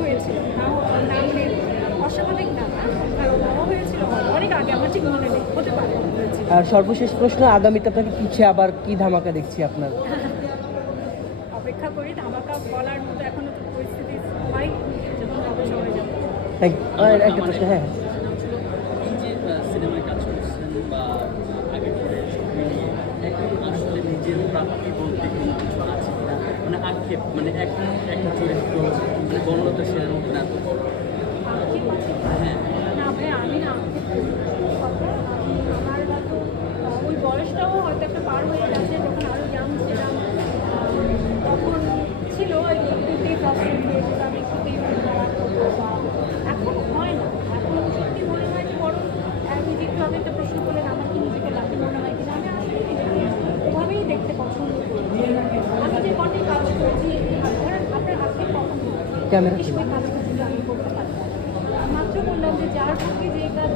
হয়েছিল না, না মানে অস্বাভাবিক না, কারণ হওয়া হয়েছিল অনেক আগে, আমার ঠিক মনে নেই, হতে পারে হয়েছিল। আর সর্বশেষ প্রশ্ন, আগামীতে আপনাকে কিছু আবার কি ধামাকা দেখছি আপনার? অপেক্ষা করি, ধামাকা বলার মতো এখনো তো পরিস্থিতি হয়, যখন হবে সবাই যাবে। Thank you. একটা প্রশ্ন, হ্যাঁ। সেটা হচ্ছিল এই যে সিনেমায় কাজ করছেন বা আগে পরে সব মিলিয়ে এখন আসলে নিজের প্রাপ্তি বলতে কোনো কিছু আছে কিনা, মানে আক্ষেপ, মানে একটা চরিত্র মানে বনলতা সেনের মতন এত বড়, আক্ষেপ আছে? হ্যাঁ না ভাই, আমি না আক্ষেপ করি না। কথা, আমার হয়তো ওই বয়সটাও হয়তো একটা পার হয়ে গেছে, যখন আরও ইয়াং ছিলাম তখন ছিল একটুতেই ফ্রাস্ট্রেট হয়ে যেতাম, একটুতেই মন খারাপ হতো, বা এখন হয় না। এখন সত্যি মনে হয় যে বরং নিজেকে আমি একটা প্রশ্ন করলেন আমার কি নিজেকে লাকি মনে হয় কিনা, আমি আসলে নিজেকে ওভাবেই দেখতে পছন্দ করি। আমি যে কটি কাজ করছি, ধরেন আপনার আজকে কখন ক্যামেরা এই সময় কাজ করছি যে আমি করতে পারি, মাত্র বললাম যে যার পক্ষে যে কাজ